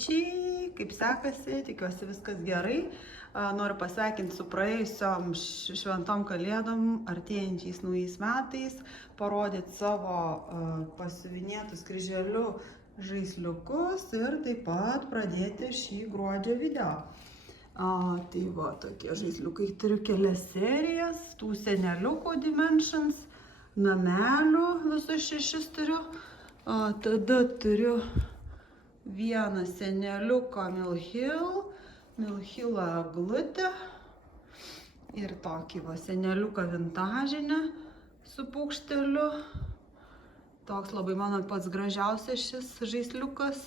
bičiuliai, kaip sekasi, tikiuosi viskas gerai. Noriu pasveikinti su praėjusiom šventom kalėdom, artėjančiais naujais metais, parodyti savo pasiuvinėtus kryželiu žaisliukus ir taip pat pradėti šį gruodžio video. Tai va, tokie žaisliukai, turiu kelias serijas, tų seneliukų Dimensions, namelių, visus 6 turiu. Tada turiu vieną seneliuką Milhilo eglutę ir tokį va seneliuką vintažinę su paukšteliu. Toks labai mano pats gražiausias šis žaisliukas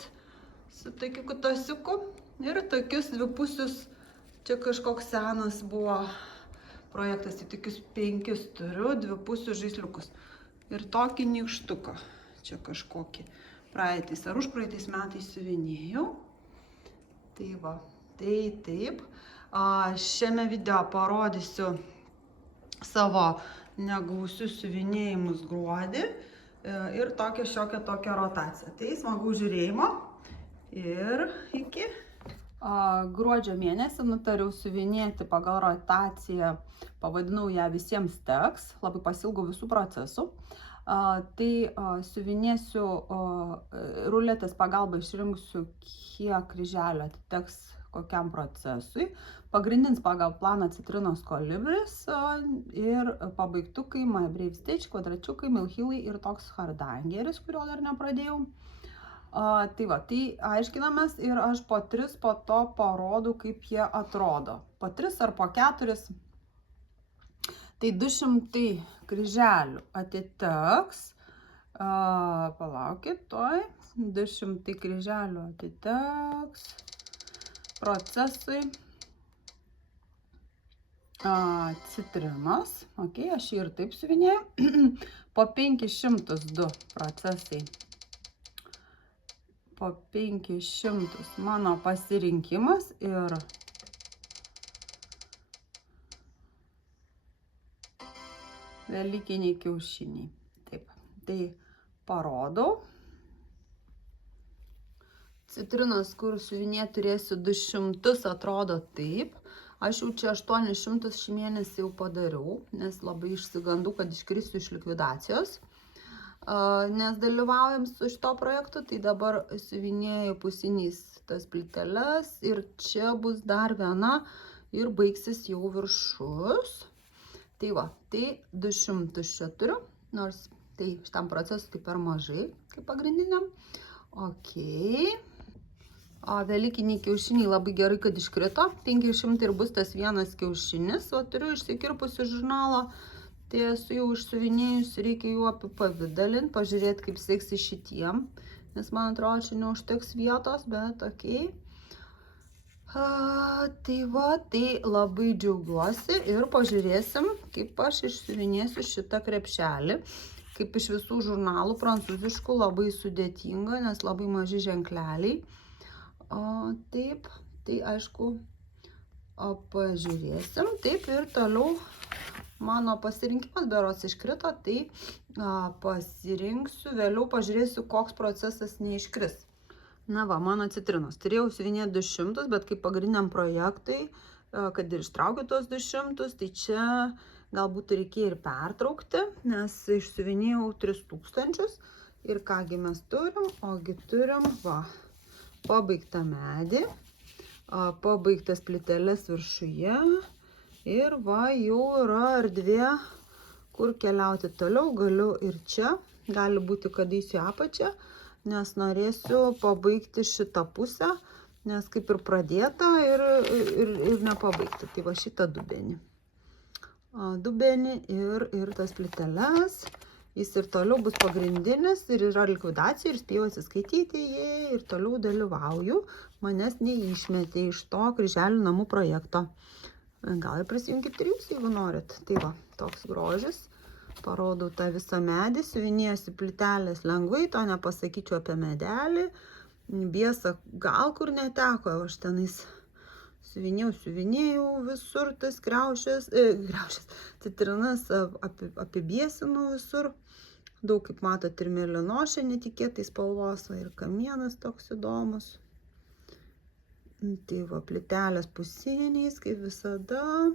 su tokiu kutasiuku. Ir tokius dvipusius, čia kažkoks senas buvo projektas, tai tokius 5 turiu dvipusius žaisliukus. Ir tokį nykštuką, čia kažkokį praeitais ar užpraeitais metais siuvinėjau. Tai va, tai taip. Šiame video parodysiu savo negausius siuvinėjimus gruodį ir tokią šiokią tokią rotaciją. Tai smagu žiūrėjimo ir iki. Gruodžio mėnesį nutariau siuvinėti pagal rotaciją, pavadinau ją Visiems teks, labai pasilgau visų procesų. Tai siuvinėsiu ruletės pagalba, išrinksiu, kiek kryželio atiteks kokiam procesui. Pagrindinis pagal planą citrinos kolibris ir pabaigtukai My Brave Stitch, kvadračiukai, Milhilai ir toks hardangeris, kurio dar nepradėjau. Tai va, tai aiškinamės ir aš po 3 po to parodau, kaip jie atrodo. Po 3 ar po 4. Tai 200 kryželių atiteks, palaukit, 200 kryželių atiteks procesui citrinos, aš jį ir taip siuvinėjau, po 502 procesai, po 500 mano pasirinkimas ir velykiniai kiaušiniai. Taip, tai parodau. Citrinos, kur siuvinėti turėsiu 200, atrodo taip. Aš jau čia 800 šį mėnesį jau padariau, nes labai išsigandau, kad iškrisiu iš likvidacijos. Nes dalyvaujam su šito projektu, tai dabar siuvinėjau pusiniais tas plyteles ir čia bus dar viena ir baigsis jau viršus. Tai va, tai 200 čia turiu, nors tai šitam procesui tai per mažai, kaip pagrindiniam. Velykiniai kiaušiniai labai gerai, kad iškrito. 500 ir bus tas vienas kiaušinis. O turiu išsikirpusi žurnalą, tai esu jau išsiuvinėjus, reikia jų apipavidalinti, pažiūrėti, kaip seksi šitiem. Nes man atrodo, čia neužteks vietos, bet okei. Tai va, tai labai džiaugiuosi ir pažiūrėsim, kaip aš išsiuvinėsiu šitą krepšelį. Kaip iš visų žurnalų prancūziškų, labai sudėtinga, nes labai maži ženkleliai. Taip, tai aišku, pažiūrėsim. Taip ir toliau mano pasirinkimas berods iškrito, tai pasirinksiu, vėliau pažiūrėsiu, koks procesas neiškris. Na va, mano citrinos. Turėjau siuvinėti 200, bet kaip pagrindiniam projektui, kad ir ištraukiu tos 200, tai čia galbūt reikėjo ir pertraukti, nes išsiuvinėjau 3000. Ir kągi mes turim, ogi turim, va, pabaigtą medį, pabaigtas plyteles viršuje ir va, jau yra erdvė, kur keliauti toliau. Galiu ir čia, gali būti, kad eisiu į apačią, nes norėsiu pabaigti šitą pusę, nes kaip ir pradėta ir nepabaigti. Tai va šitą dubenį. Dubenį ir tas plyteles. Jis ir toliau bus pagrindinis ir yra likvidacija ir spėjau atsiskaityti jį ir toliau dalyvauju. Manęs neišmetė iš to kryželių namų projekto. Gal ir prisijunkit ir jūs, jeigu norit. Tai va, toks grožis. Parodau tą visą medį, siuvinėjusi plytelės lengvai, to nepasakyčiau apie medelį. Biesa gal kur neteko, aš tenais siuvinėjau visur tas kriaušės, citrinas apibiesinu visur. Daug, kaip matot, ir mėlynošė netikėtai spalvos, ir kamienas toks įdomus. Tai va, plytelės pusieniais, kaip visada.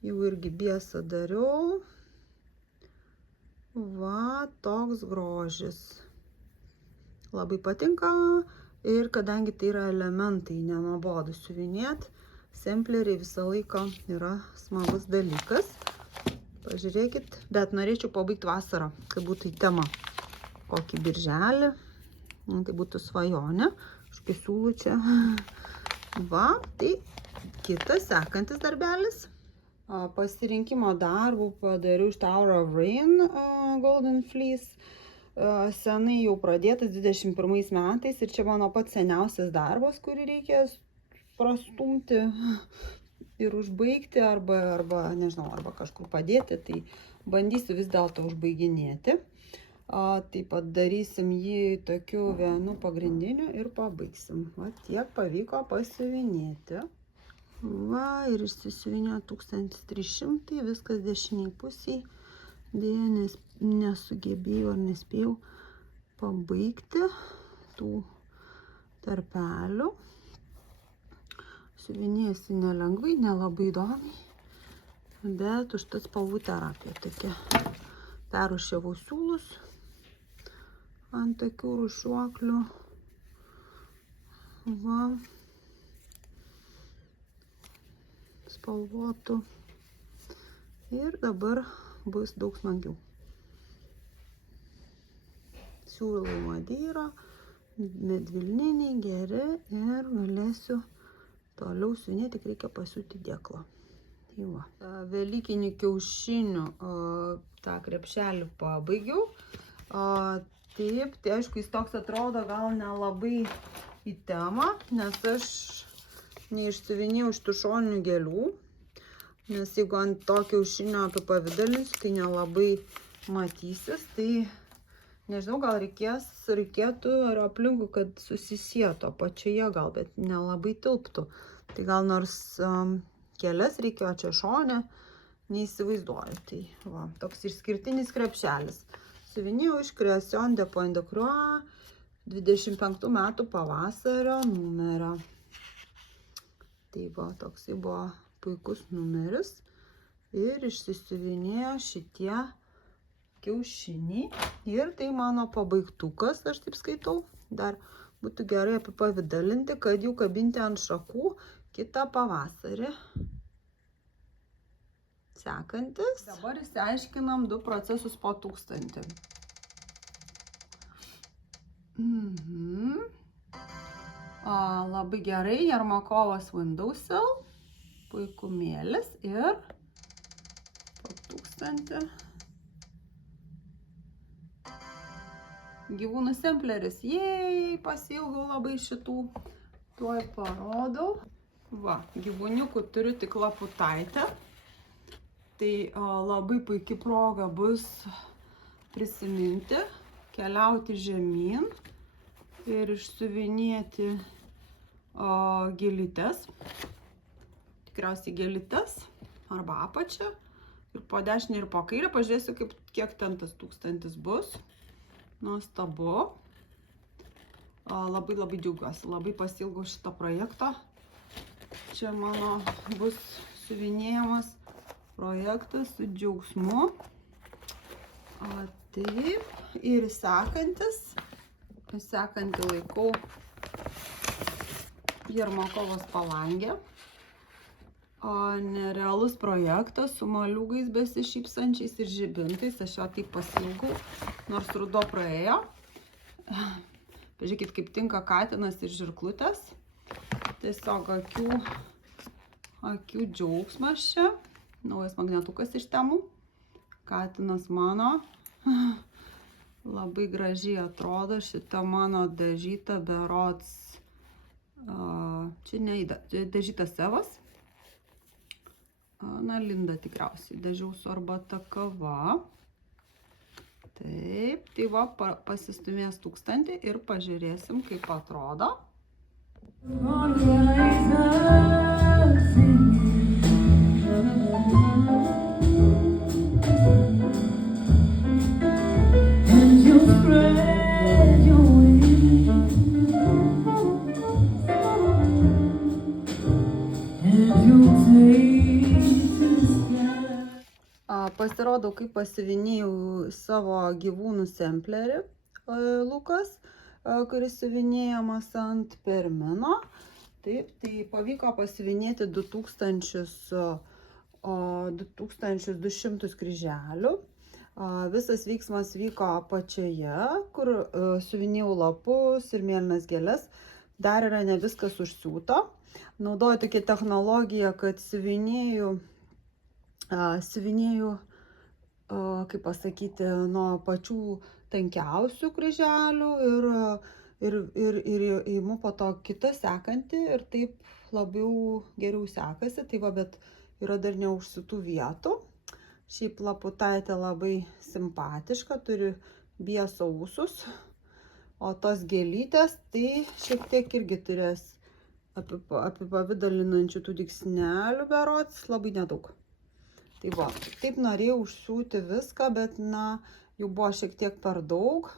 Jau irgi biesą dariau. Va, toks grožis. Labai patinka. Ir kadangi tai yra elementai, nenuobodu siuvinėt, sempleriai visą laiką yra smagus dalykas. Pažiūrėkit, bet norėčiau pabaigti vasarą, kai būtų į temą kokį birželį. Tai būtų svajonė. Kažkai siūlau čia. Va, tai kitas sekantis darbelis. Pasirinkimo darbų padariau iš Tower of Rain Golden Fleece. Senai jau pradėtas 21 metais ir čia mano pats seniausias darbas, kurį reikės prastumti ir užbaigti arba nežinau, arba kažkur padėti, tai bandysiu vis dėlto užbaiginėti. Taip pat darysim jį tokiu vienu pagrindiniu ir pabaigsim. Va, tiek pavyko pasiuvinėti. Va, ir išsisiuvinė 1300, viskas dešiniai pusiai. Dėja, nesugebėjau ar nespėjau pabaigti tų tarpelių. Siuvinėjasi nelengvai, nelabai įdomiai, bet užtat spalvų terapija tokia. Perrūšiavau siūlus ant tokių rūšiuoklių. Va. Spalvotų. Ir dabar bus daug smagiau. Siūlai madyra, medvilniniai geri ir galėsiu toliau siuvinėti, tik reikia pasiūti dėklą. Tai va. Velykinį kiaušinių tą krepšelį pabaigiau. Taip, tai aišku, jis toks atrodo gal nelabai į temą, nes aš neišsiuvinėjau iš tų šoninių gėlių. Nes jeigu ant to kiaušinio apipavidalinsiu, tai nelabai matysis. Tai nežinau, gal reikėtų ar aplinkui, kad susisieto pačioje gal, bet nelabai tilptų. Tai gal nors kelias reikėjo čia šone, neįsivaizduoju. Tai va, toks išskirtinis krepšelis. Siuvinėjau iš Creation de Point de Croix 25 metų pavasario numerio. Tai va, toksai buvo puikus numeris ir išsisiuvinėjo šitie kiaušiniai ir tai mano pabaigtukas, aš taip skaitau. Dar būtų gerai apipavidalinti, kad jau kabinti ant šakų kitą pavasarį. Sekantis. Dabar išsiaiškinam 2 procesus po 1000. Labai gerai, Jermakovas Windowsill. Puikumėlis ir po 1000 gyvūnų sempleris. Jei, pasiilgau labai šitų, tuoj parodau. Va, gyvūniukų turiu tik laputaitę. Tai labai puikia proga bus prisiminti, keliauti žemyn ir išsiuvinėti gėlytes. Tikriausiai gėlytes arba apačią ir po dešinę ir po kairę. Pažiūrėsiu, kiek ten tas 1000 bus. Nuostabu. Labai džiaugiuosi, labai pasiilgau šito projekto. Čia mano bus siuvinėjamas projektas su džiaugsmu. Taip, ir sekantį laikau Jermakovos palangę. Nerealus projektas su moliūgais besišypsančiais ir žibintais. Aš jo taip pasiilgau, nors ruduo praėjo. Pažiūrėkit, kaip tinka katinas ir žirklutės. Tiesiog akių džiaugsmas čia. Naujas magnetukas iš Temų. Katinas mano. Labai gražiai atrodo. Šita mano dažyta berods. Čia dažytas Evas. Na, Linda tikriausiai. Dažiau su arbata kava. Taip, tai va, pasistumės 1000 ir pažiūrėsim, kaip atrodo. Pasirodau, kaip pasiuvinėjau savo gyvūnų semplerį Lukas, kuris siuvinėjamas ant permino. Taip, tai pavyko pasiuvinėti 2200 kryželių. Visas veiksmas vyko apačioje, kur siuvinėjau lapus ir mėlynas gėles. Dar yra ne viskas užsiūta. Naudoju tokią technologiją, kad siuvinėjau, kaip pasakyti, nuo pačių tankiausių kryželių ir imu po to kitą sekantį ir taip labiau geriau sekasi. Tai va, bet yra dar neužsiūtų vietų. Šiaip laputaitė labai simpatiška, turi bieso ūsus, o tos gėlytės tai šiek tiek irgi turės apipavidalinančių tų dygsnelių berods, labai nedaug. Tai va, taip norėjau užsiūti viską, bet jau buvo šiek tiek per daug.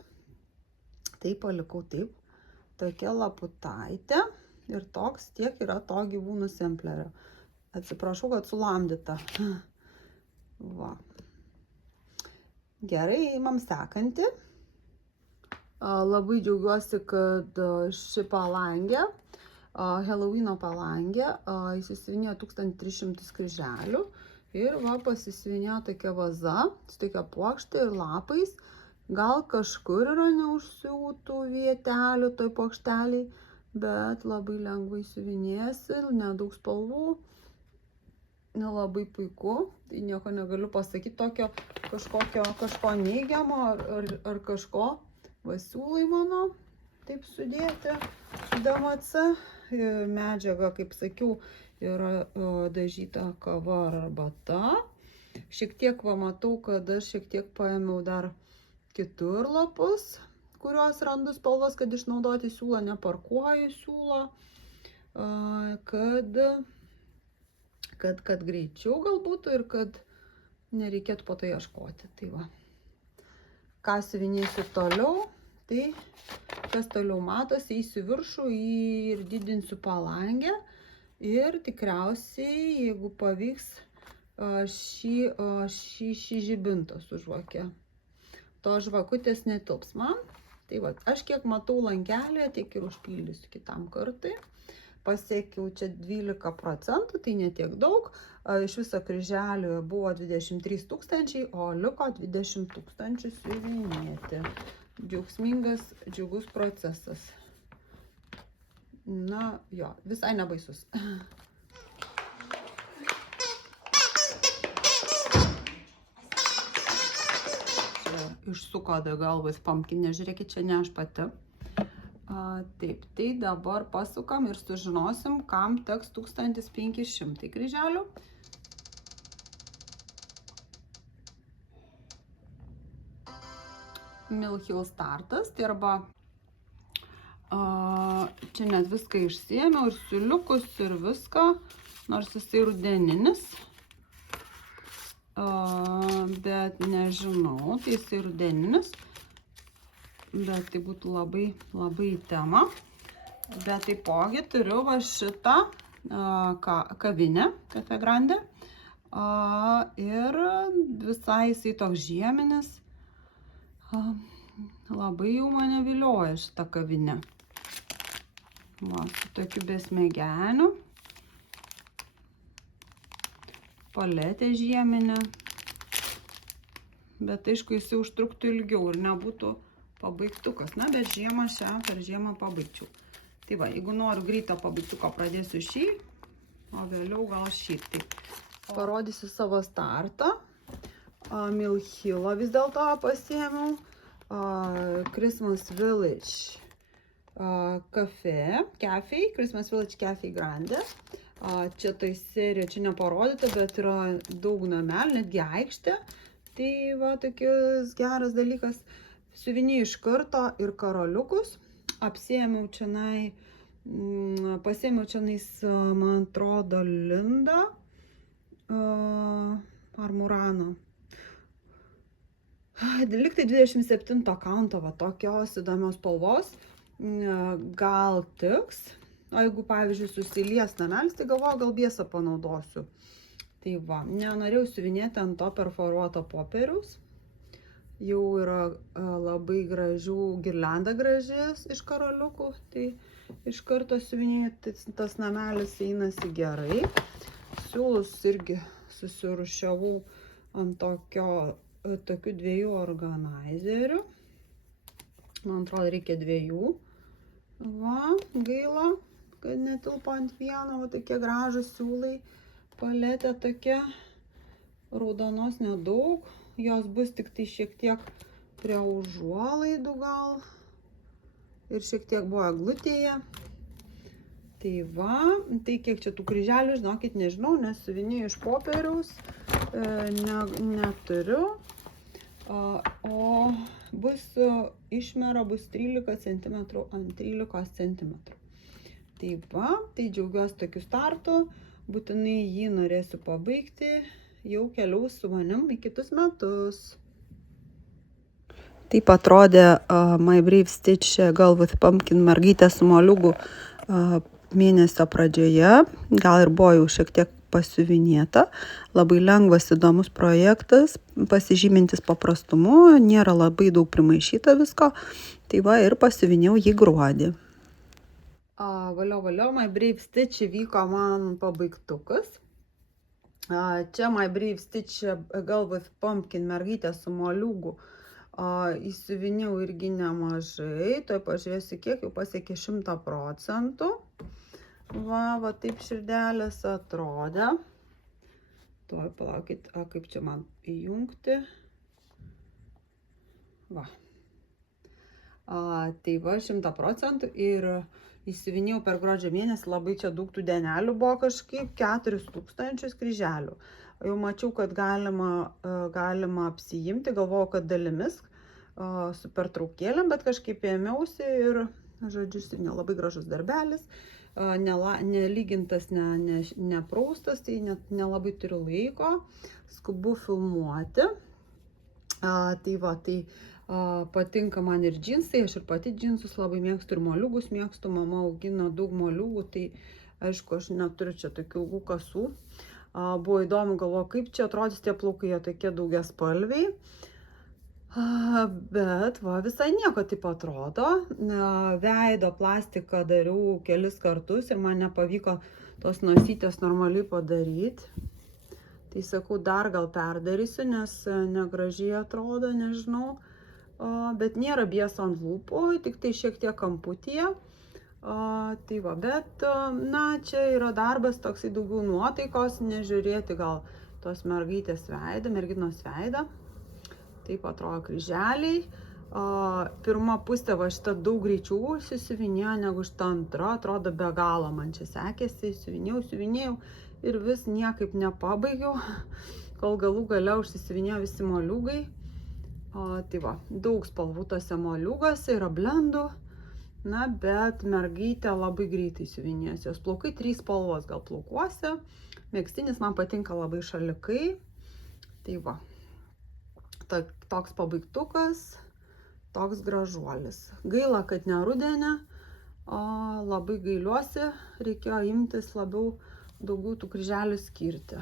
Tai palikau taip. Tokia laputaitė ir tiek yra to gyvūnų semplerio. Atsiprašau, kad sulamdyta. Va. Gerai, imam sekantį. Labai džiaugiuosi, kad ši palangė, Halloweeno palangė, įsisiuvinėjo 1300 kryželių. Ir va, pasisiuvinėjo tokia vaza, su tokia puokštė ir lapais. Gal kažkur yra neužsiūtų vietelių toj puokšteliai, bet labai lengvai siuvinėjasi, nedaug spalvų. Nelabai puiku, tai nieko negaliu pasakyti tokio kažko neigiamo ar kažko. Va, siūlai mano taip sudėti su DMC. Medžiaga, kaip sakiau, yra dažyta kava ar arbata. Šiek tiek va matau, kad aš šiek tiek paėmiau dar kitur lapus, kuriuos randu spalvas, kad išnaudoti siūlą, neparkuoju siūlą, kad greičiau galbūt ir kad nereikėtų po to ieškoti. Tai va, ką siuvinėsiu toliau, tai kas toliau matosi, eisiu viršų ir didinsiu palangę ir tikriausiai, jeigu pavyks, šį žibintą su žvake. To žvakutės netilps man. Tai va, aš kiek matau langelėje, tiek ir užpildysiu kitam kartui. Pasiekiau čia 12%, tai netiek daug. Iš viso kryželių buvo 23 000, o liko 20 000 siuvinėti. Džiaugsmingas, džiugus procesas. Na, jo, visai nebaisus. Išsuko the girl with pumpkin, nežiūrėkit, čia ne aš pati. Taip, tai dabar pasukam ir sužinosim, kam teks 1500 kryželių. Mill Hill startas, tai arba čia net viską išsiėmiau ir siūliukus ir viską, nors jisai rudeninis. Bet nežinau, tai jisai rudeninis, bet tai būtų labai tema. Bet taipogi turiu va šitą kavinę, Cafe Grande, ir visai jisai toks žieminis, labai jau mane vilioja šitą kavinę. Va, su tokiu besmegeniu. Paletė žieminė, bet aišku jisai užtruktų ilgiau ir nebūtų pabaigtukas, bet per žiemą pabaigčiau. Tai va, jeigu noriu greito pabaigtuko, pradėsiu šį, o vėliau gal šį. Tai parodysiu savo startą. Mill Hill'o vis dėlto pasiėmiau, Christmas Village Cafe, Christmas Village Cafe Grande. Čia tai serija, čia neparodyta, bet yra daug namelių, netgi aikštė. Tai va, tokius geras dalykas. Siuvinėjau iš karto ir karoliukus. Pasiėmiau čianais, man atrodo, Lindą ar Murano. Liktai 27 kaunto, va, tokios įdomios spalvos. Gal tiks. O jeigu, pavyzdžiui, susilies namelis, tai galvoju, gal biesą panaudosiu. Tai va, nenorėjau siuvinėti ant to perforuoto popieriaus. Jau yra labai gražių girlianda gražės iš karoliukų, tai iš karto siuvinėti tas namelis einasi gerai. Siūlus irgi susirušiavau ant tokių 2 organizerių. Man atrodo, reikia 2. Va, gaila, kad netilpo ant vieno, va tokie gražūs siūlai. Paletė tokia, raudonos nedaug, jos bus tik tai šiek tiek prie užuolaidų gal ir šiek tiek buvo eglutėje. Tai va, tai kiek čia tų kryželių, žinokit, nežinau, nes siuvinėjau iš popieriaus, neturiu, o bus išmera bus 13 cm ant 13 cm. Tai va, tai džiaugiuosi tokiu startu. Būtinai jį norėsiu pabaigti, jau keliaus su manim į kitus metus. Taip atrodė My Brave Stitch Girl with Pumpkin mergaitė su moliūgu mėnesio pradžioje. Gal ir buvo jau šiek tiek pasiuvinėta. Labai lengvas, įdomus projektas, pasižymintis paprastumu, nėra labai daug primaišyta visko. Tai va ir pasiuvinėjau jį gruodį. Valio, My Brave Stitch vyko man pabaigtukas. Čia My Brave Stitch Girl with Pumpkin mergaitė su moliūgu. Įsiuvinėjau irgi nemažai. Tuoj pažiūrėsiu, kiek jau pasiekė 100%. Va taip širdelės atrodė. Tuoj palaukit, kaip čia man įjungti. Va. Tai va 100% ir įsiuvinėjau per gruodžio mėnesį, labai čia daug tų dienelių buvo kažkaip, 4000 kryželių. Jau mačiau, kad galima apsiimti, galvojau, kad dalimis su pertraukėlėm, bet kažkaip ėmiausi ir, žodžiu, nelabai gražus darbelis, nelygintas, nepraustas, tai nelabai turiu laiko, skubu filmuoti. Tai va, tai patinka man ir džinsai, aš ir pati džinsus labai mėgstu ir moliūgus mėgstu, mama augina daug moliūgų, tai aišku, aš neturiu čia tokių ilgų kasų. Buvo įdomu, galvoju, kaip čia atrodys tie plaukai, jie tokie daugiaspalviai, bet va, visai nieko taip atrodo. Veido plastiką dariau kelis kartus ir man nepavyko tos nosytės normaliai padaryti. Tai sakau, dar gal perdarysiu, nes negražiai atrodo, nežinau. Bet nėra bieso ant lūpų, tik tai šiek tiek kamputyje. Tai va, bet, čia yra darbas toksai daugiau nuotaikos, nežiūrėti gal tos mergaitės veidą, merginos veidą. Taip atrodo kryželiai. Pirma pusė va šitą daug greičiau susiuvinėjo negu šitą antrą, atrodo be galo man čia sekėsi, siuvinėjau ir vis niekaip nepabaigiau, kol galų gale užsisiuvinėjo visi moliūgai. Tai va, daug spalvų tose moliūgose, yra blendų, bet mergaitė labai greitai siuvinės, jos plaukai 3 spalvos gal plaukuose, megztinis man patinka labai šalikai, tai va, toks pabaigtukas, toks gražuolis. Gaila, kad ne rudenį, labai gailiuosi, reikėjo imtis daugiau tų kryželių skirti.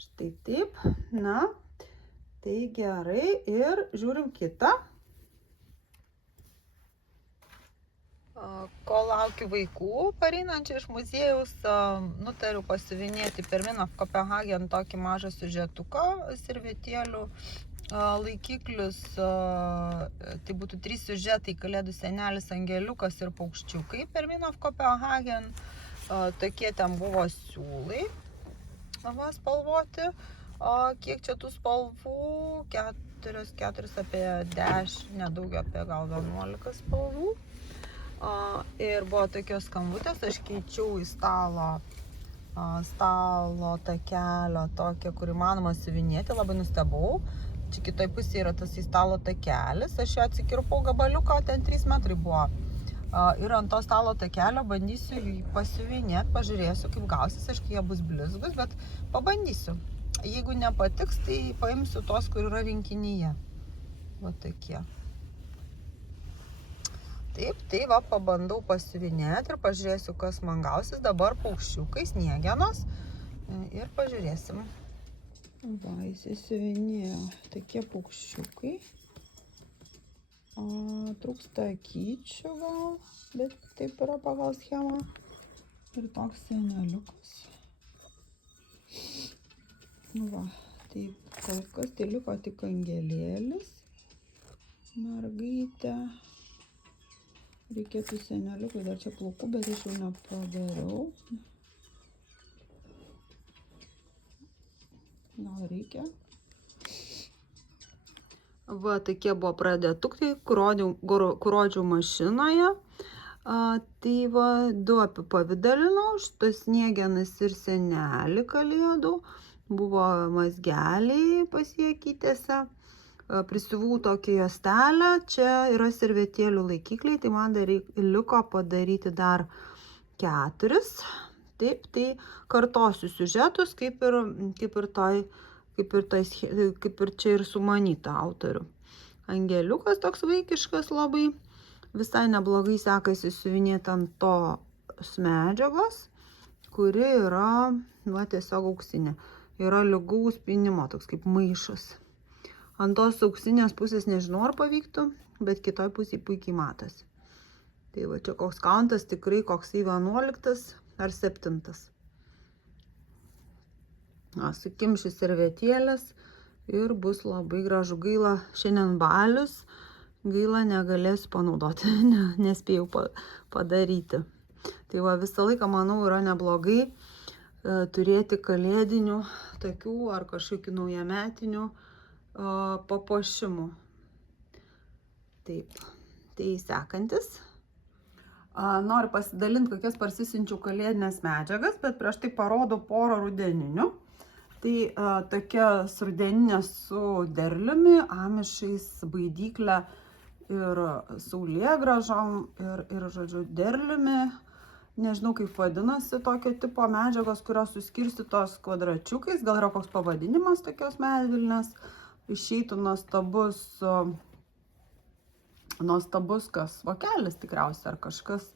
Štai taip, tai gerai ir žiūrim kitą. Kol laukiu vaikų pareinančių iš muziejaus, nutariu pasiuvinėti Permin of Copenhagen tokį mažą siužetuką, servetėlių laikiklius. Tai būtų 3 siužetai: Kalėdų senelis, angeliukas ir paukščiukai. Permin of Copenhagen. Tokie ten buvo siūlai spalvoti. Kiek čia tų spalvų? 4 apie 10, nedaugiau apie gal 11 spalvų. Ir buvo tokios skambutės, aš keičiau į stalo takelio tokią, kur įmanoma siuvinėti, labai nustebau. Čia kitoj pusėje yra tas į stalo takelis, aš jo atsikirpau gabaliuką, ten 3 metrai buvo. Ir ant to stalo takelio bandysiu jį pasiuvinėti, pažiūrėsiu, kaip gausis, aišku, jie bus blizgus, bet pabandysiu. Jeigu nepatiks, tai paimsiu tos, kur yra rinkinyje. Va tokie. Taip, tai va, pabandau pasiuvinėti ir pažiūrėsiu, kas man gausis. Dabar paukščiukai, sniegenos. Ir pažiūrėsim. Va, įsisiuvinėjo tokie paukščiukai. Trūksta akyčių gal, bet taip yra pagal schemą. Ir toks seneliukas. Va, taip kol kas tai liko tik angelėlis. Mergaitė. Reikėtų seneliukui dar čia plaukų, bet aš jau nepadariau. Gal reikia. Va, tokie buvo pradėtuktai, kur rodžiau mašinoje. Tai va, 2 apipavidalinau, šitas Sniegenas ir senelį kalėdų. Buvo mazgeliai pasiekytėse. Prisivau tokį juostelę, čia yra servetėlių laikikliai, tai man dar liko padaryti dar 4. Taip, tai kartosiu siužetus, kaip ir čia ir sumanyta autorių. Angeliukas toks vaikiškas labai, visai neblogai sekasi siuvinėti ant tos medžiagos, kuri yra, va, tiesiog auksinė. Yra lygaus pynimo, toks kaip maišas. Ant tos auksinės pusės nežinau, ar pavyktų, bet kitoj pusėje puikiai matosi. Tai va, čia koks kantas, tikrai koksai 11 ar 7. Sukimšiu servetėlės ir bus labai gražu. Gaila, šiandien balius, gaila negalėsiu panaudoti, nespėjau padaryti. Tai va, visą laiką, manau, yra neblogai turėti kalėdinių tokių ar kažkokių naujametinių papuošimų. Taip, tai sekantis. Noriu pasidalinti, kokias parsisiunčiau kalėdinės medžiagas, bet prieš tai parodau porą rudeninių. Tai tokias rudeninės su derliumi, amišais, baidyklę ir saulėgrąžom ir žodžiu, derliumi. Nežinau, kaip vadinasi tokio tipo medžiagos, kurios suskirstytos kvadračiukais. Gal yra koks pavadinimas tokios medvilnės. Išeitų nuostabus kas vokelis tikriausiai, ar kažkas,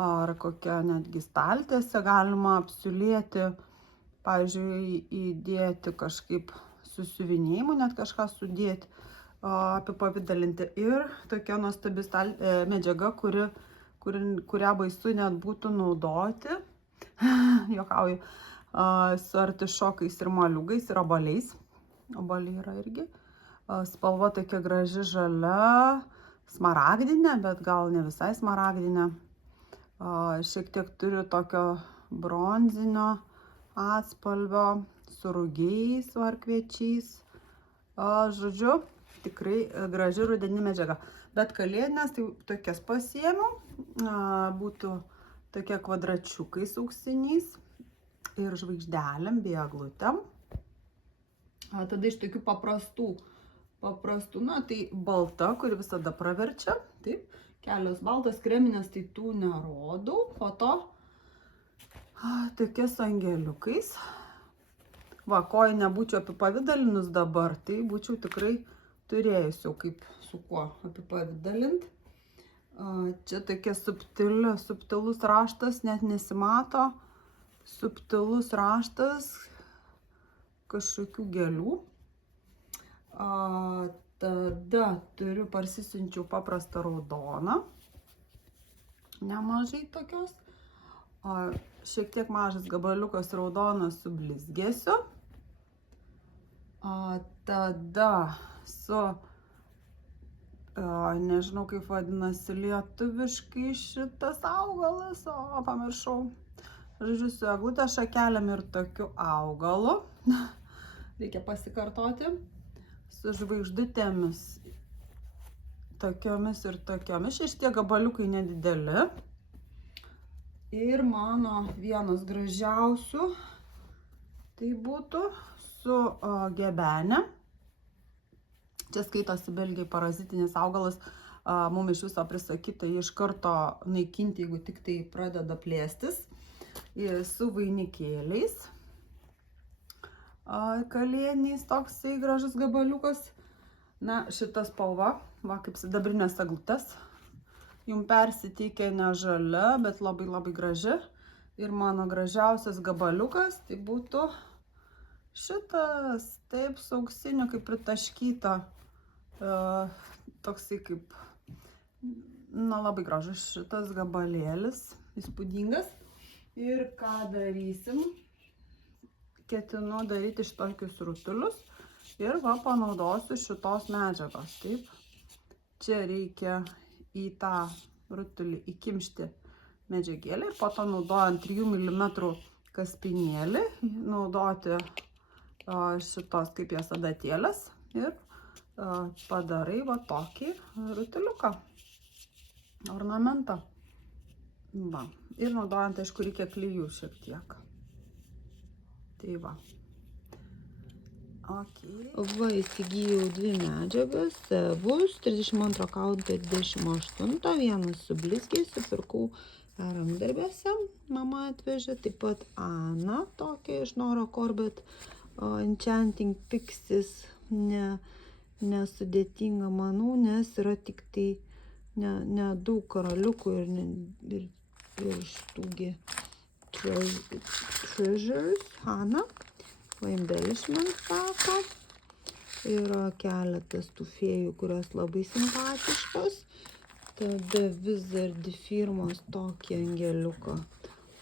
ar kokia netgi staltiesė galima apsiulėti, pavyzdžiui, įdėti kažkaip su siuvinėjimu, net kažką sudėti, apipavidalinti. Ir tokia nuostabi medžiaga, kurią baisu net būtų naudoti, juokauju, su artišokais ir moliūgais ir obuoliais. Obuoliai yra irgi. Spalva tokia graži žalia, smaragdinė, bet gal ne visai smaragdinė. Šiek tiek turiu tokio bronzinio atspalvio su rugiais ar kviečiais. Žodžiu, tikrai graži rudeninė medžiaga. Bet kalėdinės tai tokias pasiėmiau. Būtų tokie kvadračiukais auksiniais ir žvaigždelėm bei eglutėm. Tada iš tokių paprastų, na, tai balta, kuri visada praverčia. Taip, kelios baltas, kreminės, tai tų nerodau. Po to tokias angeliukais. Va, ko nebūčiau apipavidalinus dabar, tai būčiau tikrai turėjus jau kaip su kuo apipavidalint. Čia tokia subtilus raštas, net nesimato. Subtilus raštas kažkokių gėlių. Tada turiu parsisiunčiau paprastą raudoną. Nemažai tokios. Šiek tiek mažas gabaliukas raudonas su blizgėsiu. Tada su, nežinau kaip vadinasi lietuviškai šitas augalas, pamiršau. Žodžiu, su eglutė šakelėm ir tokiu augalu. Reikia pasikartoti. Su žvaigždutėmis tokiomis ir tokiomis. Šitie gabaliukai nedideli. Ir mano vienas gražiausių tai būtų su gebenė. Čia skaitosi Belgijai parazitinis augalas. Mums iš viso prisakyta jį iš karto naikinti, jeigu tik tai pradeda plėstis. Su vainikėliais. Kalėdiniais toksai gražus gabaliukas. Na, šita spalva, va, kaip sidabrinės eglutės. Jums persiteikia ne žalia, bet labai labai graži. Ir mano gražiausias gabaliukas tai būtų šitas, taip, su auksiniu, kaip pritaškyta, toksai kaip, na, labai gražus šitas gabalėlis, įspūdingas. Ir ką darysim? Ketinu daryti šitokius rutulius ir va panaudosiu šitos medžiagos, taip. Čia reikia į tą rutulį įkimšti medžiagėlį ir po to naudojant 3 mm kaspinėlį naudoti šitos kaip jas adatėlės ir padarai va tokį rutuliuką, ornamentą. Va. Ir naudojant, aišku, reikia klijų šiek tiek. Tai va. Okay. Va, įsigijau 2 medžiagas, bus 32 kaunto 28, vienas su blizgiais, pirkau rankdarbiuose, mama atvežė, taip pat Ana, tokia iš Nora Corbett Enchanting Pixies, nesudėtinga, manau, nes yra tik tai nedaug karaliukų ir štūgi Treasures, Ana, embellishment sako, yra keletas tų fėjų, kurios labai simpatiškos. Tada Wizard firmos tokį angeliuką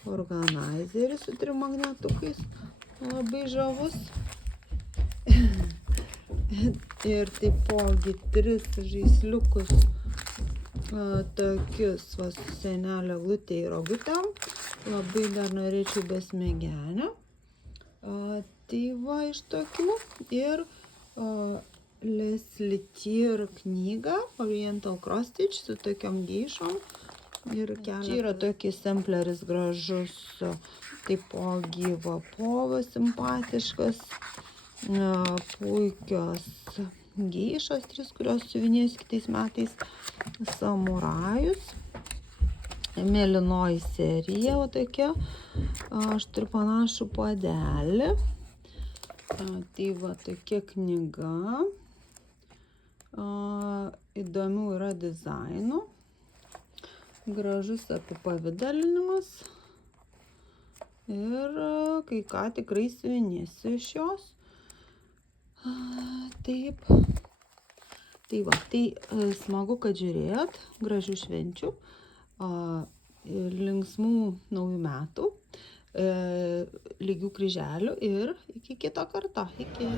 organizerį su 3 magnetukais, labai žavus. Ir taipogi 3 žaisliukus, tokius va, su senelio glutė ir rogutėm. Labai dar norėčiau besmegenę. Tai va iš tokių. Ir Leslie Tier knygą Oriental Cross Stitch su tokiom geišom. Ir čia yra tokis sampleris gražus, taipogi vapovas simpatiškas, puikios geišos 3, kurios siuvinės kitais metais, samurajus, mėlynoji serija, o tokia, aš turiu panašų puodelį, tai va tokia knyga, įdomių yra dizainų, gražus apipavidalinimas ir kai ką tikrai siuvinėsiu iš jos. Taip. Tai va, tai smagu, kad žiūrėjot, gražių švenčių, linksmų naujų metų, lygių kryželių ir iki kito karto. Iki.